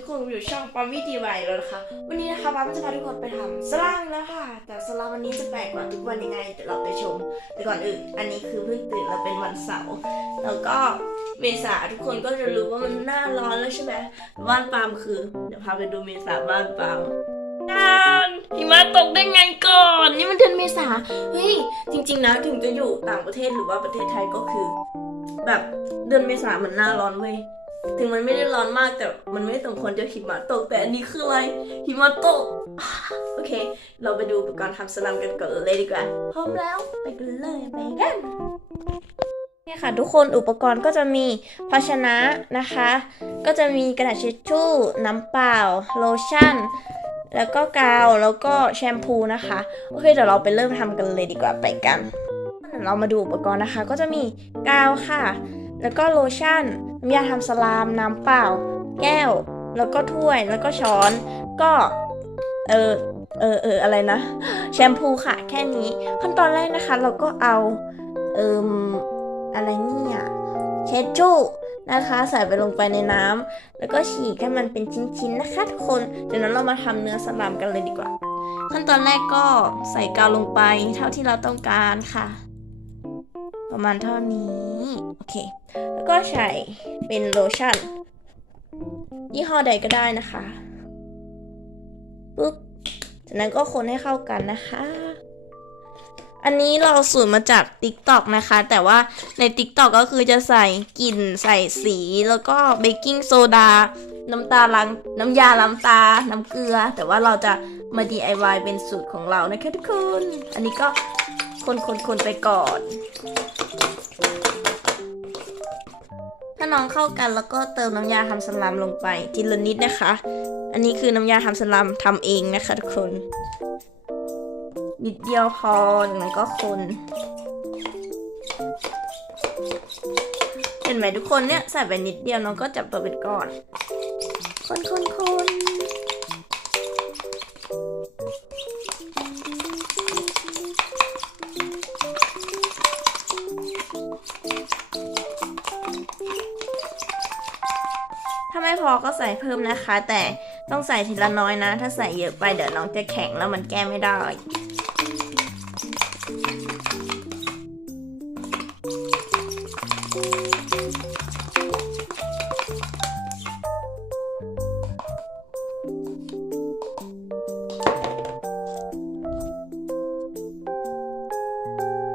ทุกคนอยู่ช่องปั๊มวิดีไวแล้วนะคะ วันนี้นะคะปั๊มจะพาทุกคนไปทำสลามแล้วค่ะ แต่สลามวันนี้จะแปลกกว่าทุกวันยังไงเดี๋ยวเราไปชม แต่ก่อนอื่น อันนี้คือเพิ่งตื่นเราเป็นวันเสาร์แล้วก็เมษาทุกคนก็จะรู้ว่ามันหน้าร้อนแล้วใช่ไหมบ้านปามคือเดี๋ยวพาไปดูเมษาบ้านปามการหิมะตกได้ไงก่อน นี่มันเดือนเมษาเฮ้ยจริง ๆ นะถึงจะอยู่ต่างประเทศหรือว่าประเทศไทยก็คือ แบบเดือนเมษามันหน้าร้อนเว้ย ถึงมันไม่ได้ร้อนมากแต่มันไม่สมควรจะหิมะตก แต่อันนี้คืออะไรหิมะตก โอเค เราไปดูอุปกรณ์ทำสลัมกันก่อนเลยดีกว่า พร้อมแล้วไปกันเลยไปกันเนี่ยค่ะทุกคนอุปกรณ์ก็จะมีภาชนะนะคะ ก็จะมีกระดาษเช็ดชู่ น้ำเปล่า โลชั่น แล้วก็กาวแล้วก็แชมพูนะคะ โอเคเดี๋ยวเราไปเริ่มทำกันเลยดีกว่าไปกันเดี๋ยวเรามาดูอุปกรณ์นะคะ ก็จะมีกาวค่ะ แล้วก็โลชั่นน้ำยาทำสลามน้ำเปล่า แก้ว แล้วก็ถ้วยแล้วก็ช้อนก็เออเออเอออะไรนะ แชมพูค่ะแค่นี้ ขั้นตอนแรกนะคะ เราก็เอาเอิมอะไรเนี่ยเชดจูนะคะ ใส่ไปลงไปในน้ำแล้วก็ฉีกให้มันเป็นชิ้นๆนะคะทุกคนเดี๋ยวนั้นเรามาทำเนื้อสลามกันเลยดีกว่า ขั้นตอนแรกก็ใส่กาวลงไปเท่าที่เราต้องการค่ะ ประมาณเท่านี้ โอเค แล้วก็ใส่เป็นโลชั่น ยี่ห้อใดก็ได้นะคะปุ๊บจากนั้นก็คนให้เข้ากันนะคะ อันนี้เราสูตรมาจาก TikTok นะคะ แต่ว่าใน TikTok ก็คือจะใส่กลิ่นใส่สีแล้วก็เบกกิ้งโซดา น้ำตาล้างน้ำยาล้างตา น้ำเกลือ แต่ว่าเราจะมา DIY เป็นสูตรของเรานะคะทุกคน อันนี้ก็คนๆๆไปก่อน ถ้าน้องเข้ากันแล้วก็เติมน้ำยาทำสลัมลงไปทีละนิดนะคะ อันนี้คือน้ำยาทำสลัมทำเองนะคะทุกคน นิดเดียวพอจากนั้นก็คน เห็นไหมทุกคนเนี่ยใส่ไปนิดเดียวน้องก็จับตัวเป็นก้อน คนคนคน ไม่พอก็ใส่เพิ่มนะคะ แต่ต้องใส่ทีละน้อยนะ ถ้าใส่เยอะไปเดี๋ยวน้องจะแข็งแล้วมันแก้ไม่ได้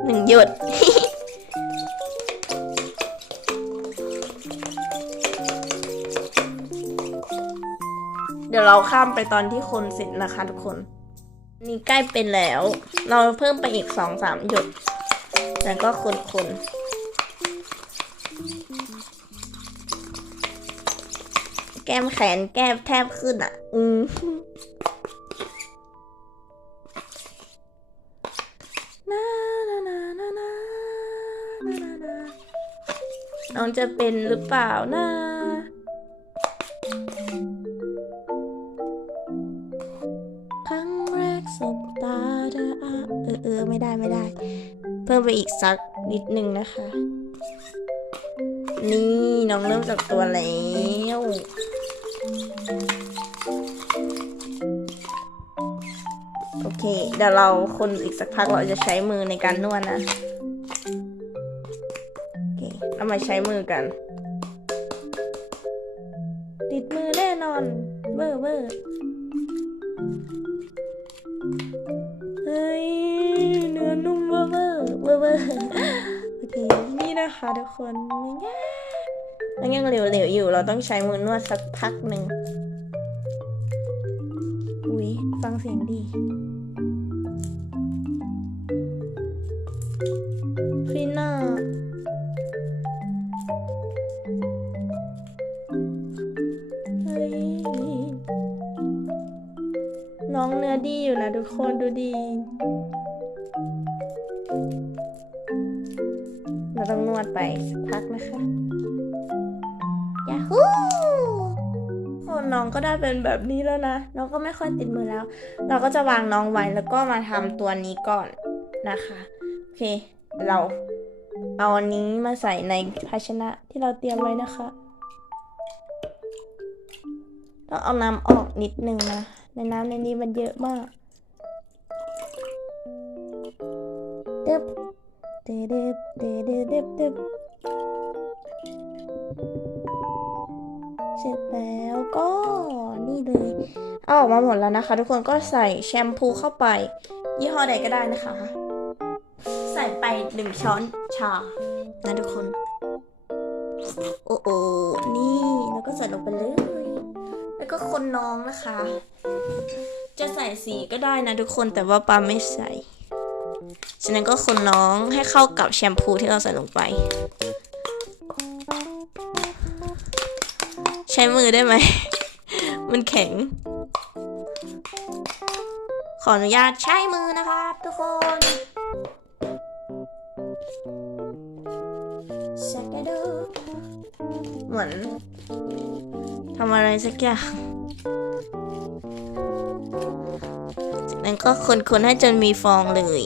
หนึ่งหยด เราข้ามไปตอนที่คนเสร็จนะคะทุกคน นี่ใกล้เป็นแล้ว เราเพิ่มไปอีกสองสามหยด แล้วก็คนคนแก้มแขนแก้มแทบขึ้นอะ อืมน้องจะเป็นหรือเปล่านะ เออเออไม่ได้ไม่ได้ เพิ่มไปอีกสักนิดนึงนะคะ นี่น้องเริ่มจากตัวแล้วโอเค เดี๋ยวเราคนอีกสักพักเราจะใช้มือในการนวดนะ โอเคเรามาใช้มือกัน ติดมือแน่นอน เบอร์เบอร์ นี่นะคะทุกคนยังยังเหลวๆอยู่เราต้องใช้มือนวดสักพักหนึ่งอุ๊ยฟังเสียงดีฟิน่าน้องเนื้อดีอยู่นะทุกคนดูดี ต้องนวดไปสักพักนะคะยาฮูคนน้องก็ได้เป็นแบบนี้แล้วนะ น้องก็ไม่ค่อยติดมือแล้ว เราก็จะวางน้องไว้แล้วก็มาทำตัวนี้ก่อนนะคะ โอเค เราเอาอันนี้มาใส่ในภาชนะที่เราเตรียมไว้นะคะตต้องเอาน้ำออกนิดนึงนะ ในน้ำในนี้มันเยอะมาก ดึบดึบดึบดึบดึบดึบเสร็จแล้วก็นี่เลยเอาออกมาหมดแล้วนะคะ ทุกคนก็ใส่แชมพูเข้าไป ยี่ห้อใดก็ได้นะคะ ใส่ไปหนึ่งช้อนชานะทุกคน โอ้โอนี่แล้วก็ใส่ลงไปเลยแล้วก็คนน้องนะคะ จะใส่สีก็ได้นะทุกคนแต่ว่าปาไม่ใส่ ฉะนั้นก็คนน้องให้เข้ากับแชมพูที่เราใส่ลงไป ใช้มือได้ไหม มันแข็ง ขออนุญาตใช้มือนะครับทุกคนเหมือนทำอะไรสักอย่างจากนั้นก็คนๆให้จนมีฟองเลย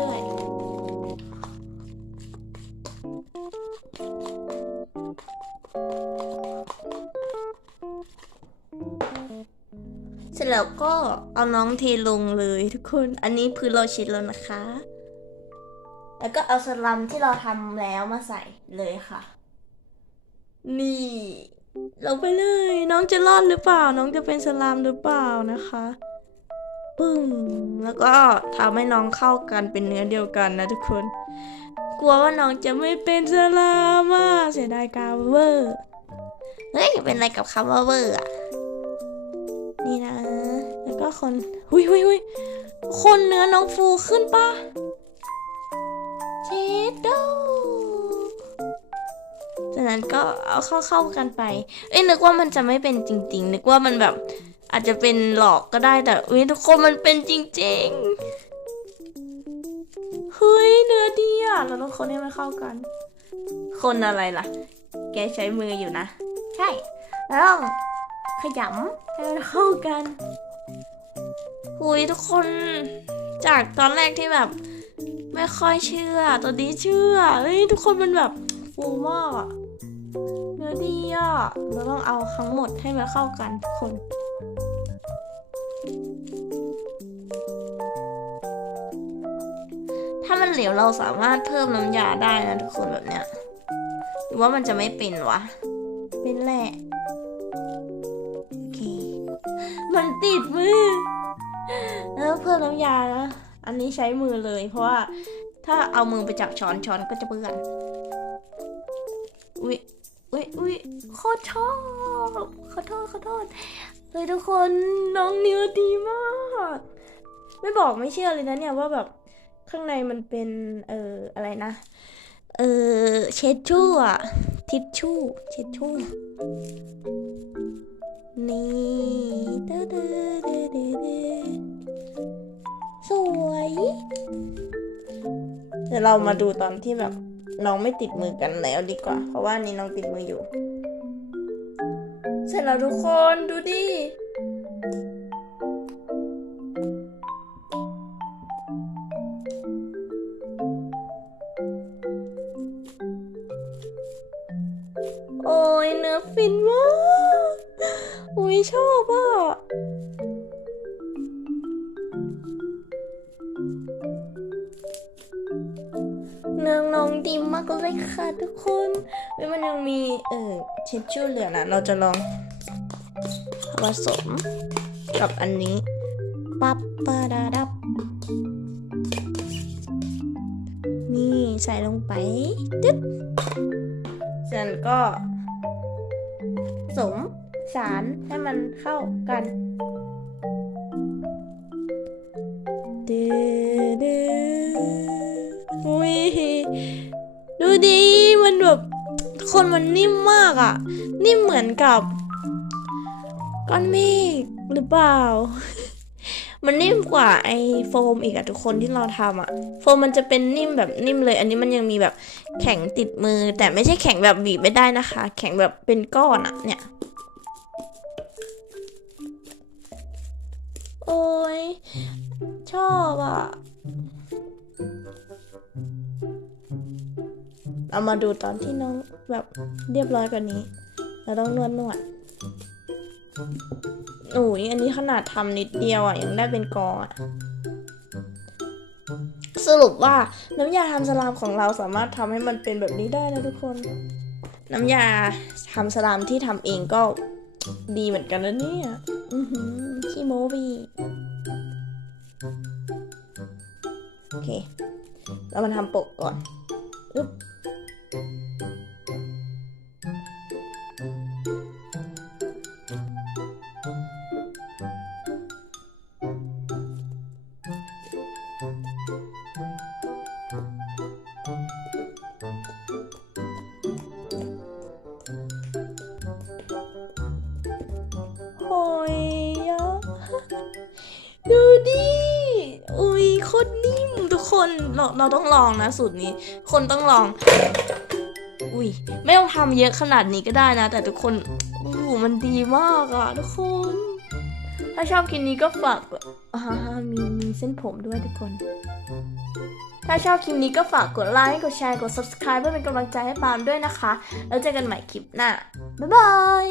รื่อยๆ เสร็จแล้วก็เอาน้องเทลงเลยทุกคน อันนี้พื้นเราชิดแล้วนะคะ แล้วก็เอาสลัมที่เราทำแล้วมาใส่เลยค่ะ นี่ลงไปเลย น้องจะรอดหรือเปล่า น้องจะเป็นสลามหรือเปล่านะคะ ปึ้งแล้วก็ทำให้น้องเข้ากันเป็นเนื้อเดียวกันนะทุกคน กลัวว่าน้องจะไม่เป็นสลามอะเสียดายกาวเวอร์เฮ้ยเป็นอะไรกับคำว่าเวอร์อะนี่นะ แล้วก็คนหุยหุยหุยคนเนื้อน้องฟูขึ้นปะเจดโดจากนั้นก็เอาเข้าเข้าๆกันไป เอ้ยนึกว่ามันจะไม่เป็นจริง ๆ นึกว่ามันแบบ อาจจะเป็นหลอกก็ได้แต่อุ้ยทุกคนมันเป็นจริงๆ เฮ้ยเนื้อดีอะเราต้องคนให้มันเข้ากัน คนอะไรล่ะ แกใช้มืออยู่นะ ใช่ แล้วต้องขยำให้มันเข้ากันหุยทุกคนจากตอนแรกที่แบบ ไม่ค่อยเชื่อ ตอนนี้เชื่อเฮ้ยทุกคนมันแบบฟูมากอะเนื้อดีอะเราต้องเอาทั้งหมดให้มันเข้ากันทุกคน ถ้ามันเหลวเราสามารถเพิ่มน้ำยาได้นะทุกคนแบบเนี้ยหรือว่ามันจะไม่เป็นวะ เป็นแหละโอเค มันติดมือแล้วเพิ่มน้ำยานะอันนี้ใช้มือเลย เพราะว่าถ้าเอามือไปจับช้อนช้อนก็จะเปื้อนอุ๊ยอุ๊ยอุ๊ยโคตรชอบขอโทษขอโทษเฮ้ยทุกคนน้องเนื้อดีมาก ไม่บอกไม่เชื่อเลยนะเนี่ยว่าแบบ ข้างในมันเป็น เอ่ออะไรนะ เออเช็ดชู่อะทิชชู่เช็ดชู่นี่เด้อเด้อเด้อเด้อเด้อสวย เดี๋ยวเรามาดูตอนที่แบบน้องไม่ติดมือกันแล้วดีกว่า เพราะว่านี่น้องติดมืออยู่ เสร็จแล้วทุกคนดูดิ โอ้ยเนื้อฟินมากอุ้ยชอบอะเนื้อน้องดีมากเลยค่ะทุกคนเฮ้ยมันยังมีเออเช็ดชู่เหลือนะ เราจะลองผสมกับอันนี้ ปับปะดาดับ นี่ใส่ลงไปตึ๊ด จากนั้นก็ผสมสารให้มันเข้ากันเดเดอุ้ยดูดีมันแบบคนมันนิ่มมากอะ่ะ นิ่มเหมือนกับก้อนเมฆหรือเปล่า มันนิ่มกว่าไอโฟมอีกอะทุกคนที่เราทำอะโฟมมันจะเป็นนิ่มแบบนิ่มเลย อันนี้มันยังมีแบบแข็งติดมือ แต่ไม่ใช่แข็งแบบบีบไม่ได้นะคะ แข็งแบบเป็นก้อนอะเนี่ย โอ้ยชอบอะเรามาดูตอนที่น้องแบบเรียบร้อยกว่านี้ เราต้องนวดนวด โอ้ยอันนี้ขนาดทำนิดเดียวอะ ยังได้เป็นกองอะ สรุปว่าน้ำยาทำสลามของเราสามารถทำให้มันเป็นแบบนี้ได้นะทุกคน น้ำยาทำสลามที่ทำเองก็ดีเหมือนกันนะเนี่ยอือหือขี้โมบีโอเค เรามาทำปกก่อนอึ๊บ คนเราเราต้องลองนะสูตรนี้ คนต้องลอง อุ้ยไม่ต้องทำเยอะขนาดนี้ก็ได้นะ แต่ทุกคนโอ้โหมันดีมากอะทุกคน ถ้าชอบคลิปนี้ก็ฝากอ่ามีมีเส้นผมด้วยทุกคน ถ้าชอบคลิปนี้ก็ฝากกดไลค์กดแชร์กด subscribe เพื่อเป็นกำลังใจให้ปาล์มด้วยนะคะ แล้วเจอกันใหม่คลิปหน้าบ๊ายบาย